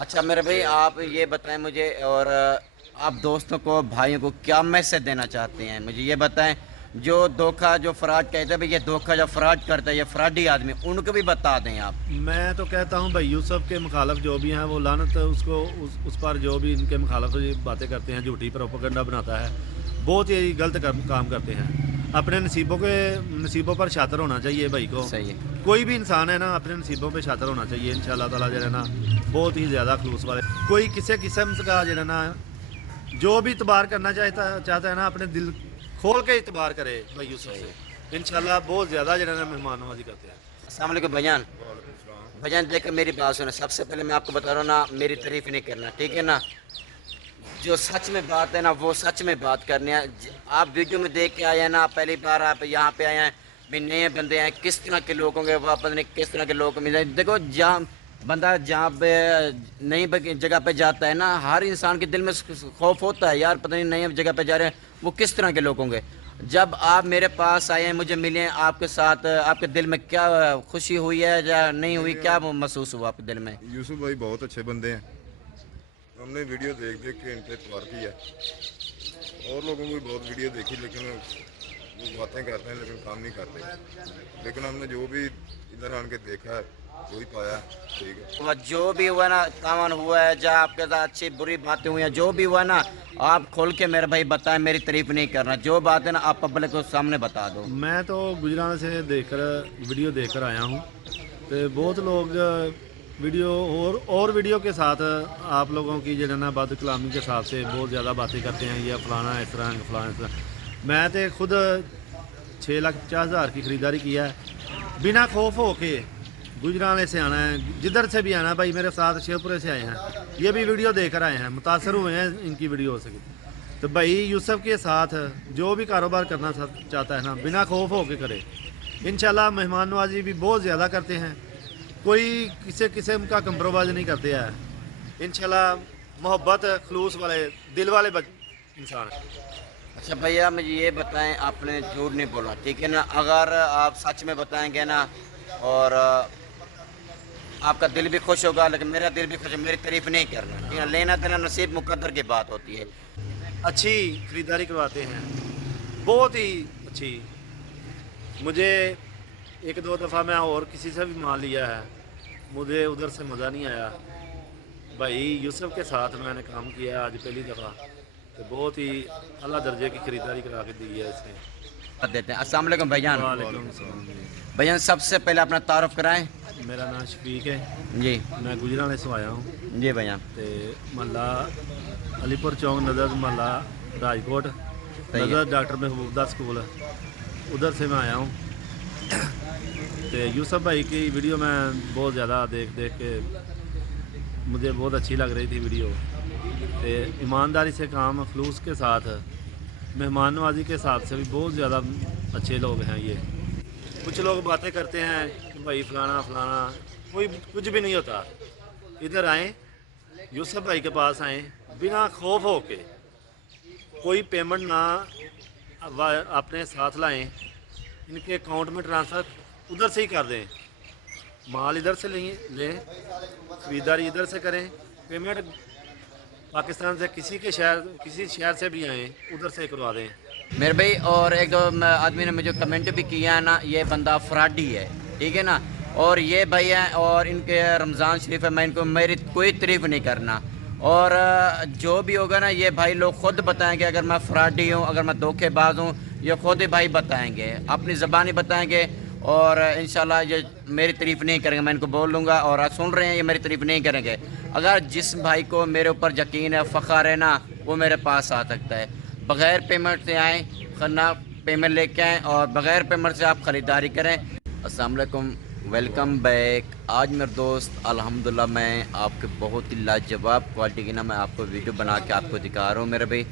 अच्छा मेरे भाई, आप ये बताएं मुझे, और आप दोस्तों को, भाइयों को क्या मैसेज देना चाहते हैं, मुझे ये बताएं। जो धोखा, जो फ्रॉड कहते हैं भाई, ये धोखा जो फ्रॉड करता है, ये फ्रॉडी आदमी, उनको भी बता दें आप। मैं तो कहता हूँ भाई यूसुफ के मुखालफ जो भी हैं वो लानत उसको उस पर जो भी इनके मुखालफ ये बातें करते हैं, झूठी प्रोपेगेंडा बनाता है, बहुत ही गलत काम करते हैं। अपने नसीबों पर शातिर होना चाहिए भाई को। सही है। कोई भी इंसान है ना, अपने नसीबों पे शातिर होना चाहिए। इंशाल्लाह ताला जो है ना बहुत ही ज़्यादा खलूस वाले, कोई किसी किस्म का जो है ना जो भी इतबार करना चाहता है ना, अपने दिल खोल के इतबार करे भाई यूसुफ से। इंशाल्लाह बहुत ज़्यादा जो है ना मेहमान नवाजी करते हैं। अस्सलाम वालेकुम भैयान। भैयान देख मेरी बात सुनो, सबसे पहले मैं आपको बता रहा हूँ ना, मेरी तारीफ नहीं करना, ठीक है ना। जो सच में बात है ना, वो सच में बात करनी है। आप वीडियो में देख के आए हैं ना, पहली बार आप यहाँ पे आए हैं, भी नए बंदे हैं, किस तरह के लोग होंगे, वापस नहीं किस तरह के लोग मिले। देखो, जहाँ बंदा जहाँ पे नई जगह पे जाता है ना, हर इंसान के दिल में खौफ होता है, यार पता नहीं नई जगह पे जा रहे हैं, वो किस तरह के लोग होंगे। जब आप मेरे पास आए हैं, मुझे मिले, आपके साथ आपके दिल में क्या खुशी हुई है या नहीं हुई, क्या महसूस हुआ आपके दिल में? यूसुफ भाई बहुत अच्छे बंदे हैं। हमने वीडियो देख देख के इन पे इतबार की है। और लोगों को भी बहुत वीडियो देखी, लेकिन वो बातें करते हैं लेकिन काम नहीं करते। लेकिन हमने जो भी इधर आन के देखा है वही पाया, ठीक है। वो जो भी हुआ ना, कामन हुआ है, जहाँ आपके साथ अच्छी बुरी बातें हुई हैं, जो भी हुआ ना, आप खोल के मेरे भाई बताएं, मेरी तारीफ नहीं करना। जो बात है ना, आप पब्लिक को सामने बता दो। मैं तो गुजरात से वीडियो देखकर आया हूँ, तो बहुत लोग वीडियो और वीडियो के साथ आप लोगों की जो है ना बद कलामी के हिसाब से बहुत ज़्यादा बातें करते हैं, या फलाना इस तरह फलाना इस तरह। मैं तो खुद 6,50,000 की ख़रीदारी किया है बिना खौफ हो के। गुजरात से आना है, जिधर से भी आना भाई, मेरे साथ शिवपुरे से आए हैं, ये भी वीडियो देखकर आए हैं, मुतासर हुए हैं इनकी वीडियो से। तो भाई यूसुफ के साथ जो भी कारोबार करना चाहता है ना, बिना खौफ हो के करे। इंशाल्लाह मेहमान नवाजी भी बहुत ज़्यादा करते हैं, कोई किसी किस्म का कंप्रोमाइज़ नहीं करते हैं। इंशाल्लाह मोहब्बत खलूस वाले दिल वाले इंसान है। अच्छा भैया, मुझे ये बताएं, आपने झूठ नहीं बोला, ठीक है ना। अगर आप सच में बताएंगे ना, और आपका दिल भी खुश होगा, लेकिन मेरा दिल भी खुश है, मेरी तारीफ नहीं करना, ठीक है। लेना देना नसीब मुकद्दर की बात होती है। अच्छी ख़रीदारी करवाते हैं, बहुत ही अच्छी। मुझे एक दो दफ़ा मैं और किसी से भी माल लिया है, मुझे उधर से मज़ा नहीं आया। भाई यूसुफ के साथ मैंने काम किया आज पहली दफ़ा, तो बहुत ही अला दर्जे की ख़रीदारी करा के दी है इसने। देते हैं। अस्सलाम वालेकुम भैयान। वालेकुम सलाम जी। भैयान सबसे पहले अपना तारुफ कराएं। मेरा नाम शफीक है जी। मैं गुजरात से आया हूँ, जी भैया। तो महला अलीपुर चौक नज़र महला राजकोट सही है। नज़र डॉक्टर महबूब दा स्कूल, उधर से मैं आया हूँ। तो यूसुफ भाई की वीडियो मैं बहुत ज़्यादा देख के मुझे बहुत अच्छी लग रही थी वीडियो। तो ईमानदारी से काम, खलूस के साथ, मेहमान नवाजी के हिसाब से भी बहुत ज़्यादा अच्छे लोग हैं ये। कुछ लोग बातें करते हैं कि भाई फलाना फलाना, कोई कुछ भी नहीं होता। इधर आएँ, यूसुफ भाई के पास आएँ, बिना खौफ हो के, कोई पेमेंट ना अपने साथ लाएं, इनके अकाउंट में ट्रांसफ़र उधर से ही कर दें, माल इधर से लें, ख़रीदारी इधर से करें, पेमेंट पाकिस्तान से किसी शहर से भी आएँ उधर से करवा दें। मेरे भाई, और एक दो आदमी ने मुझे कमेंट भी किया है ना, ये बंदा फ्रॉडी है, ठीक है ना। और ये भाई हैं, और इनके रमज़ान शरीफ है, मैं इनको मेरी कोई तारीफ़ नहीं करना। और जो भी होगा ना, ये भाई लोग ख़ुद बताएंगे, अगर मैं फ्रॉडी हूँ, अगर मैं धोखेबाज हूँ, ये ख़ुद ही भाई बताएंगे, अपनी ज़बानी बताएंगे। और इंशाल्लाह ये मेरी तारीफ़ नहीं करेंगे, मैं इनको बोल लूँगा। और आज सुन रहे हैं, ये मेरी तारीफ़ नहीं करेंगे। अगर जिस भाई को मेरे ऊपर यकीन है, फ़ख्र है ना, वो मेरे पास आ सकता है। बग़ैर पेमेंट से आएँ, खन्ना पेमेंट लेके आएँ, और बग़ैर पेमेंट से आप ख़रीदारी करें। अस्सलाम वालेकुम, वेलकम बैक। आज मेरे दोस्त अल्हम्दुलिल्लाह मैं आपके बहुत ही लाजवाब क्वालिटी की ना मैं आपको वीडियो बना के आपको दिखा रहा हूँ मेरे भाई।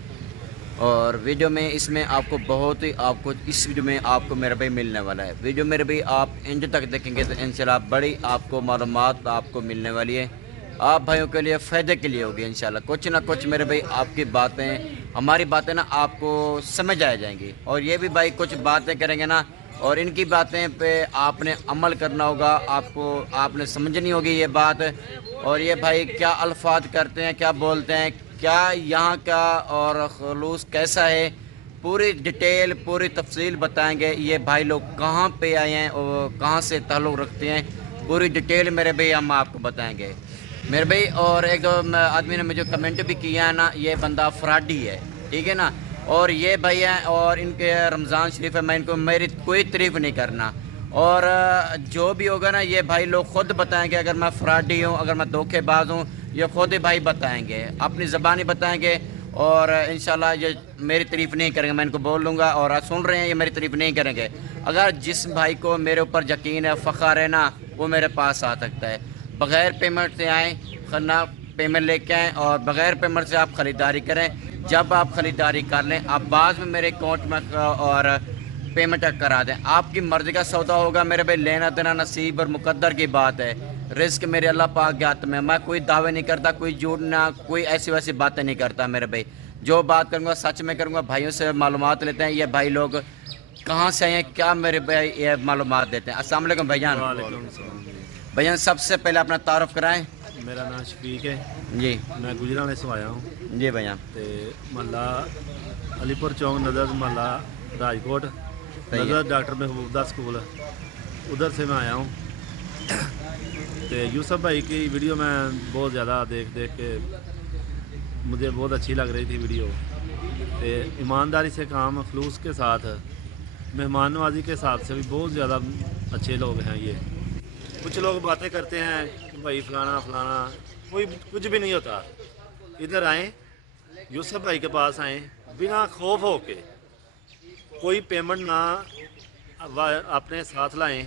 और वीडियो में इसमें आपको बहुत ही इस वीडियो में आपको मेरे भाई मिलने वाला है। वीडियो मेरे भाई आप एंड तक देखेंगे तो इंशाल्लाह बड़ी आपको मालूमात आपको मिलने वाली है, आप भाइयों के लिए फ़ायदे के लिए होगी इंशाल्लाह। कुछ ना कुछ मेरे भाई आपकी बातें, हमारी बातें ना आपको समझ आ जाएंगी। और ये भी भाई कुछ बातें करेंगे ना, اور ان کی باتیں پہ آپ نے عمل کرنا ہوگا، آپ نے سمجھنی ہوگی یہ بات۔ اور یہ بھائی کیا الفاظ کرتے ہیں، کیا بولتے ہیں، کیا یہاں کا اور خلوص کیسا ہے، پوری ڈیٹیل پوری تفصیل بتائیں گے۔ یہ بھائی لوگ کہاں پہ آئے ہیں اور کہاں سے تعلق رکھتے ہیں، پوری ڈیٹیل میرے بھائی ہم آپ کو بتائیں گے میرے بھائی۔ اور ایک آدمی نے مجھے کمنٹ بھی کیا ہے نا، یہ بندہ فراڈی ہے، ٹھیک ہے نا۔ اور یہ بھائی ہیں اور ان کے رمضان شریف ہے، میں ان کو میری کوئی تعریف نہیں کرنا۔ اور جو بھی ہوگا نا یہ بھائی لوگ خود بتائیں گے، اگر میں فراڈی ہوں، اگر میں دھوکے باز ہوں، یہ خود ہی بھائی بتائیں گے، اپنی زبانی بتائیں گے۔ اور انشاءاللہ یہ میری تعریف نہیں کریں گے، میں ان کو بول دوں گا، اور آپ سن رہے ہیں یہ میری تعریف نہیں کریں گے۔ اگر جس بھائی کو میرے اوپر یقین ہے، فخر ہے نا، وہ میرے پاس آ سکتا ہے، بغیر پیمنٹ سے آئیں، خرنا پیمنٹ لے کے آئیں، اور بغیر پیمنٹ سے آپ خریداری کریں۔ جب آپ خریداری کر لیں، آپ بعد میں میرے اکاؤنٹ میں اور پیمنٹ کرا دیں، آپ کی مرضی کا سودا ہوگا میرے بھائی، لینا دینا نصیب اور مقدر کی بات ہے، رزق میرے اللہ پاک کے ہاتھ میں۔ میں کوئی دعوے نہیں کرتا، کوئی جھوٹ نہ، کوئی ایسی ویسی باتیں نہیں کرتا میرے بھائی، جو بات کروں گا سچ میں کروں گا۔ بھائیوں سے معلومات لیتے ہیں، یہ بھائی لوگ کہاں سے ہیں، کیا میرے بھائی یہ معلومات دیتے ہیں۔ السلام علیکم بھائی جان۔ وعلیکم السلام جی۔ بھائی جان سب سے پہلے اپنا تعارف کرائیں۔ میرا نام شفیق ہے، جی میں گجرانوالے سے آیا ہوں، جی بھائی جان۔ تے محلہ علی پور چوک نظر محلہ راجکوٹ، صحیح ہے۔ نظر ڈاکٹر محبوب دا اسکول، ادھر سے میں آیا ہوں۔ تے یوسف بھائی کی ویڈیو میں بہت زیادہ دیکھ کے مجھے بہت اچھی لگ رہی تھی ویڈیو، تے ایمانداری سے کام، خلوص کے ساتھ، مہمان نوازی کے ساتھ سے بھی بہت زیادہ اچھے لوگ ہیں یہ۔ کچھ لوگ باتیں کرتے ہیں کہ بھائی فلانا فلانا، کوئی کچھ بھی نہیں ہوتا۔ ادھر آئیں، یوسف بھائی کے پاس آئیں، بنا خوف ہو کے، کوئی پیمنٹ نہ اپنے ساتھ لائیں،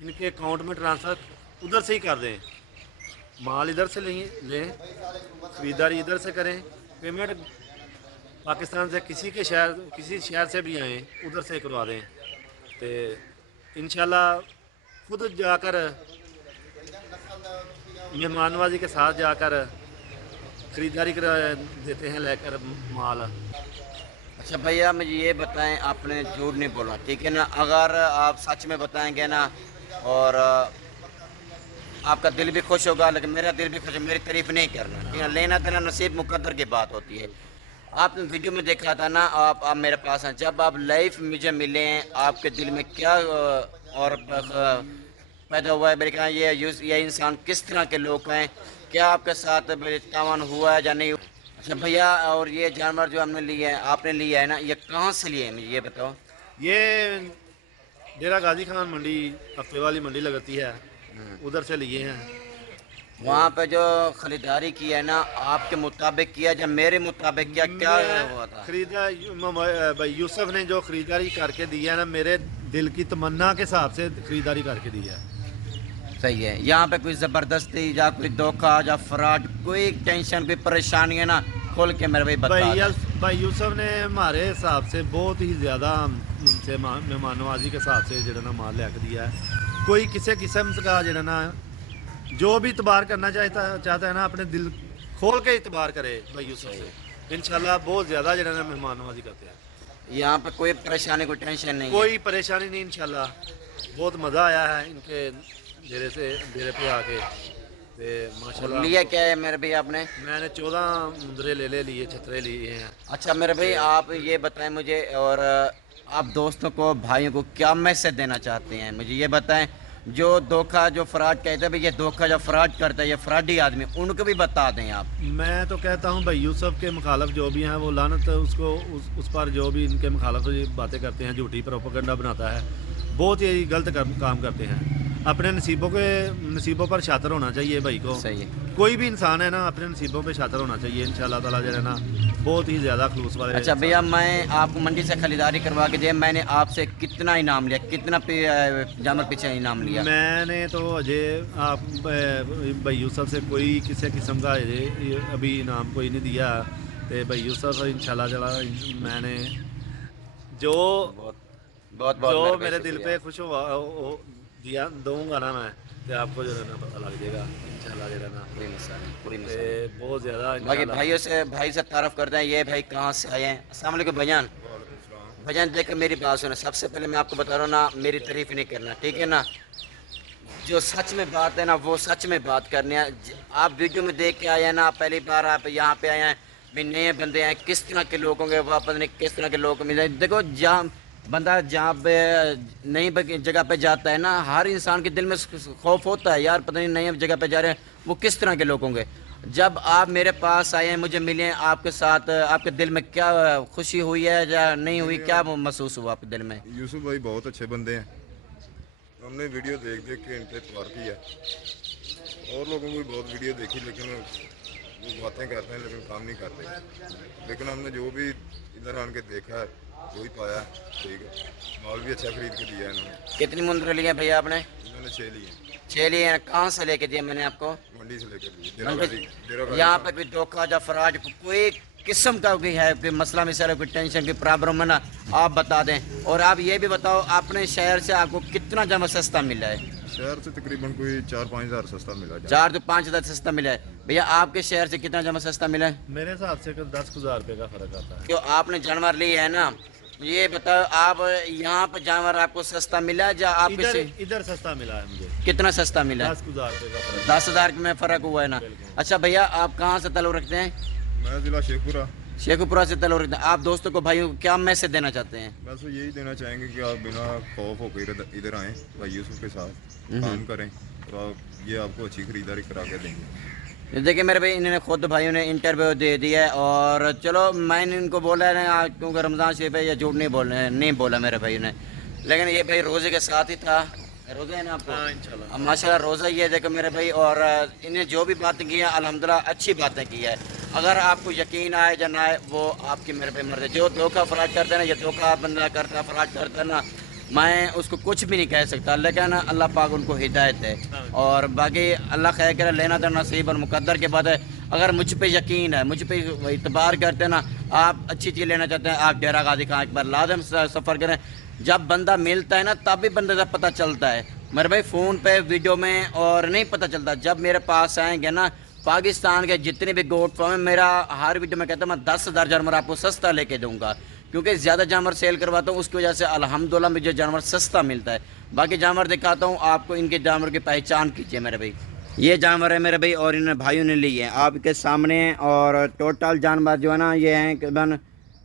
ان کے اکاؤنٹ میں ٹرانسفر ادھر سے ہی کر دیں، مال ادھر سے لیں، خریداری ادھر سے کریں، پیمنٹ پاکستان سے کسی شہر سے بھی آئیں ادھر سے کروا دیں، تو انشاءاللہ خود جا کر مہمان نوازی کے ساتھ جا کر خریداری کر دیتے ہیں لے کر مال۔ اچھا بھیا مجھے یہ بتائیں، آپ نے جھوٹ نہیں بولا، ٹھیک ہے نا؟ اگر آپ سچ میں بتائیں گے نا، اور آپ کا دل بھی خوش ہوگا، لیکن میرا دل بھی خوش ہے، میری تعریف نہیں کرنا، ٹھیک ہے؟ لینا دینا نصیب مقدر کی بات ہوتی ہے۔ آپ نے ویڈیو میں دیکھا تھا نا، آپ میرے پاس ہیں، جب آپ لائف مجھے ملے ہیں، آپ کے دل میں کیا اور پیدا ہوا ہے میرے کہاں یہ انسان کس طرح کے لوگ ہیں، کیا آپ کے ساتھ تعاون ہوا ہے یا نہیں ہوا؟ اچھا بھیا، اور یہ جانور جو ہم نے لیے ہیں، آپ نے لیا ہے نا، یہ کہاں سے لیے ہیں مجھے یہ بتاؤ۔ یہ ڈیرہ غازی خان منڈی، ہفتے والی منڈی لگتی ہے، ادھر سے لیے ہیں۔ وہاں پہ جو خریداری کی ہے نا، آپ کے مطابق کیا یا میرے مطابق کیا ہوا تھا؟ بھائی یوسف نے جو خریداری کر کے دی ہے نا، میرے دل کی تمنا کے حساب سے خریداری کر کے دی ہے۔ صحیح ہے، یہاں پہ کوئی زبردستی یا کوئی دھوکہ یا فراڈ، کوئی ٹینشن کوئی پریشانی ہے نا، کھول کے میرے بتا دیں۔ بھائی یوسف نے ہمارے حساب سے بہت ہی زیادہ ہم سے مہمان نوازی کے حساب سے جڑا نا مال لے کے دیا ہے۔ کوئی کسی قسم کا جڑا نا جو بھی اعتبار کرنا چاہتا ہے نا، اپنے دل کھول کے اعتبار کرے بھائی یوسف سے، انشاءاللہ بہت زیادہ جڑا نا مہمان نوازی کرتے ہیں۔ یہاں پہ کوئی پریشانی کوئی ٹینشن نہیں ہے۔ کوئی پریشانی نہیں، انشاءاللہ بہت مزہ آیا ہے ان کے ڈیرے پہ آ کے، ماشاءاللہ۔ لیا کیا ہے میرے بھائی آپ نے؟ میں نے 14 مندرے لیے چھترے لیے ہیں۔ اچھا میرے بھائی آپ یہ بتائیں مجھے، اور آپ دوستوں کو بھائیوں کو کیا میسج دینا چاہتے ہیں مجھے یہ بتائیں، جو دھوکہ جو فراڈ کہتے ہیں بھائی یہ دھوکہ جو فراڈ کرتا ہے یہ فراڈی آدمی، ان کو بھی بتا دیں آپ۔ میں تو کہتا ہوں بھائی یوسف کے مخالف جو بھی ہیں وہ لعنت اس پر، جو بھی ان کے مخالف باتیں کرتے ہیں، جھوٹی پروپیگنڈا بناتا ہے، بہت ہی غلط کام کرتے ہیں۔ اپنے نصیبوں پر شاطر ہونا چاہیے بھائی کو۔ صحیح ہے۔ کوئی بھی انسان ہے نا، اپنے نصیبوں پہ شاطر ہونا چاہیے، انشاءاللہ تعالیٰ جو ہے نا بہت ہی زیادہ خلوص والے۔ اچھا بھیا، میں آپ کو منڈی سے خریداری کروا کے دیا، میں نے آپ سے کتنا انعام لیا، کتنا جانور پیچھے انعام لیا؟ میں نے تو اجے آپ بھائی یوسف سے کوئی کسی قسم کا ابھی انعام کوئی نہیں دیا، تو بھائی یوسف انشاءاللہ تعالیٰ میں نے جو بہت میرے دل پہ خوش ہوا دیا دوں گا نا میں، تو آپ کو جو ہے نا پتہ لگ جائے گا انشاءاللہ جو ہے نا، بہت زیادہ باقی بھائی سے تعارف کرتے ہیں، یہ بھائی کہاں سے آئے ہیں؟ السلام علیکم بھائی جان۔ भजन देख मेरी बात सुनो, सबसे पहले मैं आपको बता रहा हूँ ना, मेरी तारीफ नहीं करना, ठीक है ना। जो सच में बात है ना वो सच में बात करनी है। आप वीडियो में देख के आए हैं ना, पहली बार आप यहाँ पे आए हैं, भी नए बंदे हैं, किस तरह के लोग होंगे, वो पता नहीं किस तरह के लोग मिले। देखो जहाँ बंदा जहाँ पे नई जगह पे जाता है ना, हर इंसान के दिल में खौफ होता है यार, पता नहीं नई जगह पे जा रहे हैं वो किस तरह के लोग होंगे। जब आप मेरे पास आए हैं, मुझे मिले हैं, आपके साथ आपके दिल में क्या खुशी हुई है या नहीं हुई, क्या महसूस हुआ आपके दिल में? यूसुफ भाई बहुत अच्छे बंदे हैं, हमने वीडियो देख देख के इन पे इतवार की है। और लोगों की बहुत वीडियो देखी लेकिन वो बातें करते हैं लेकिन काम नहीं करते। लेकिन हमने जो भी इधर आन के देखा है वही पाया, ठीक है। माल भी अच्छा खरीद के दिया है इन्होंने। कितनी मुंदर लिए भैया आपने? इन्होंने 6 लिए। 6 लिए हैं। कहाँ से लेके दिए मैंने आपको? मंडी से लेकर लिए। यहाँ पे कोई धोखा या फराज कोई किस्म का भी है, कोई मसला मिसाल, कोई टेंशन की प्रॉब्लम है ना, आप बता दें। और आप ये भी बताओ अपने शहर से आपको कितना जमा सस्ता मिला है? शहर से तकरीबन कोई 4-5 हज़ार सस्ता मिला। 4 से 5 हज़ार सस्ता मिला है। भैया आपके शहर से कितना जमा सस्ता मिला है? मेरे हिसाब से 10,000 रुपये का फ़र्क आता है। क्यों आपने जानवर लिए है ना, ये बताओ आप यहाँ पर जानवर आपको सस्ता मिला या आप इधर सस्ता मिला है मुझे। कितना सस्ता मिला है? 10,000 रुपये का फ़र्क। 10,000 में फ़र्क हुआ है ना। अच्छा भैया आप कहाँ से ताल्लुक़ रखते हैं? मैं ज़िला शेखपुरा। शेखपुरा से ताल्लुक़ रखते हैं। आप दोस्तों को भाइयों को क्या मैसेज देना चाहते हैं? बस यही देना चाहेंगे कि आप बिना खौफ होकर इधर आएँ, भाई यूसुफ के साथ काम करें और आप ये आपको अच्छी खरीदारी करा के देंगे। देखिए मेरे भाई इन्होंने खुद भाइयों ने इंटरव्यू दे दिया है। और चलो मैंने इनको बोला है ना, क्योंकि रमज़ान शरीफ है, या झूठ नहीं बोला मेरे भाई ने, लेकिन ये भाई रोज़े के साथ ही था। रोज़ा है ना आपको? हाँ इंशाल्लाह माशाल्लाह रोज़ा ही है। देखो मेरे भाई, और इन्हें जो भी बातें की हैं अल्हम्दुलिल्लाह अच्छी बातें की है। अगर आपको यकीन आए या ना आए वो आपकी मेरे भाई मर्ज़ी। जो धोखा फराज करता है ना, ये धोखा बंदा करता है, फराज करता है ना, मैं उसको कुछ भी नहीं कह सकता, लेकिन अल्लाह पाक उनको हिदायत है। और बाकी अल्लाह खैर करे, लेना तो नसीब और मुकद्दर के बाद है। अगर मुझ पे यकीन है, मुझ पे इतबार करते हैं ना, आप अच्छी चीज़ लेना चाहते हैं, आप डेरा गाजी खां एक बार लाजम सफ़र करें। जब बंदा मिलता है ना तब भी बंदे का पता चलता है मेरे भाई, फ़ोन पे वीडियो में और नहीं पता चलता। जब मेरे पास आएंगे ना पाकिस्तान के जितने भी गोट फार्म है, मेरा हर वीडियो में कहता हूँ मैं 10,000 जानवर आपको सस्ता लेके दूंगा, क्योंकि ज़्यादा जानवर सेल करवाता हूँ, उसकी वजह से अल्हम्दुलिल्लाह मुझे जानवर सस्ता मिलता है। बाकी जानवर दिखाता हूँ आपको, इनके जानवर की पहचान कीजिए मेरे भाई। ये जानवर है मेरे भाई और इन भाइयों ने लिए हैं आपके सामने। और टोटल जानवर जो है ना ये हैं तकरीबन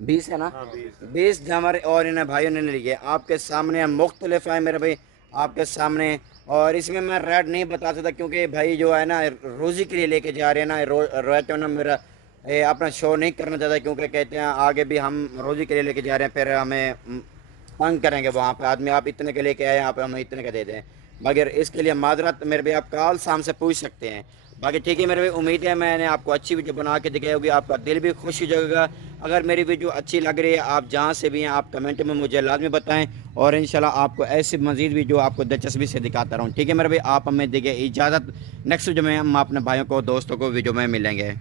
20 है ना, 20 जानवर और इन भाइयों ने लिए आपके सामने। मुख्तलिफ है मेरे भाई आपके सामने। और इसमें मैं रेट नहीं बता सकता क्योंकि भाई जो है ना रोज़ी के लिए लेके जा रहे हैं ना, रेट ना मेरा अपना शो नहीं करना चाहता, क्योंकि कहते हैं आगे भी हम रोज़ी के लिए लेके जा रहे हैं, फिर हमें तंग करेंगे वहाँ पे आदमी, आप इतने के लेके आए यहाँ पे हमें इतने का दे दें। मगर इसके लिए माजरत मेरे भाई, आप कॉल शाम से पूछ सकते हैं। बाकी ठीक है मेरे भाई, उम्मीद है मैंने आपको अच्छी वीडियो बना के दिखाई होगी, आपका दिल भी खुश हो जाएगा। अगर मेरी वीडियो अच्छी लग रही है, आप जहाँ से भी हैं आप कमेंट में मुझे लाजमी बताएं, और इंशाल्लाह आपको ऐसी मज़ीद वीडियो आपको दिलचस्पी से दिखाता रहूँ। ठीक है मेरे भाई, आप हमें देखिए इजाज़त। नेक्स्ट वीडियो में हम अपने भाइयों को दोस्तों को वीडियो में मिलेंगे।